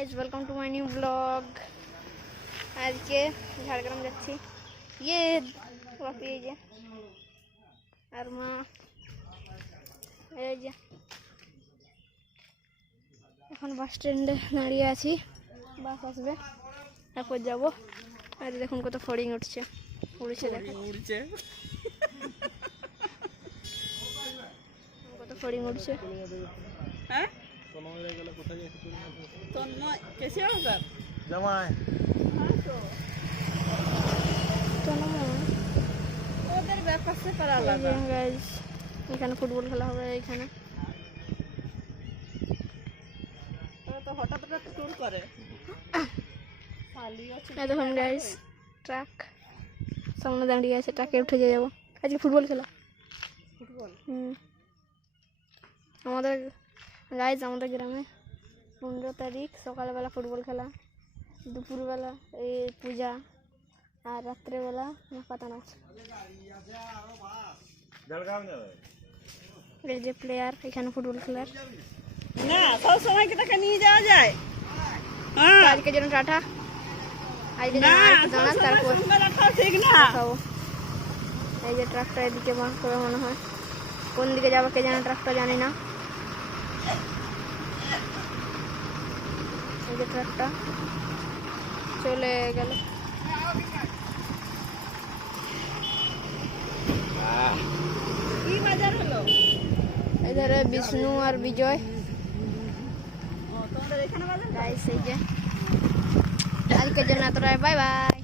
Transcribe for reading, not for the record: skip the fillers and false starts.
Guys welcome to my new blog. আজকে ঝাড়গ্রাম যাচ্ছি। ইয়ে বাপি এই যে আর মা এই যে এখন বাস স্ট্যান্ডে দাঁড়িয়ে আছি, বাস আসবে তারপর যাবো। আর দেখুন কত ফড়িং উঠছে, উড়ছে, দেখুন কত ফড়িং উঠছে। হ্যাঁ ওদের ব্যাপার স্যাপার আলাদা। এখানে ফুটবল খেলা হবে। এখানে তো হঠাৎ ট্যুর করে দেখুন গাইজ ট্রাক সামনে দাঁড়িয়ে আছে, ট্রাকে উঠে দিয়ে যাবো। আজকে ফুটবল খেলা। আমাদের গাইজ আমাদের গ্রামে 15 তারিখ সকালবেলা ফুটবল খেলা, দুপুরবেলা এই পূজা, আর রাত্রেবেলা পাতা নাচ। এই যে প্লেয়ার এখানে ফুটবল খেলার। না সব সময় কি তাকে নিয়ে যাওয়া যায়? আজকের জন্য টাটা। আজকে দাঁড়ান তারপর ঠিক না। খাবো। এই যে ট্রাকটা এদিকে বাঁক করে মনে হয়, কোন দিকে যাবো কে জানে, ট্রাকটা জানি না। এই যে ট্রাকটা চলে গেল। কি বাজার হলো? এধারে বিষ্ণু আর বিজয়। তোমাদের এখানে বাজার? গাইস এই যে আজকের জন্য এতটাই, বাই বাই।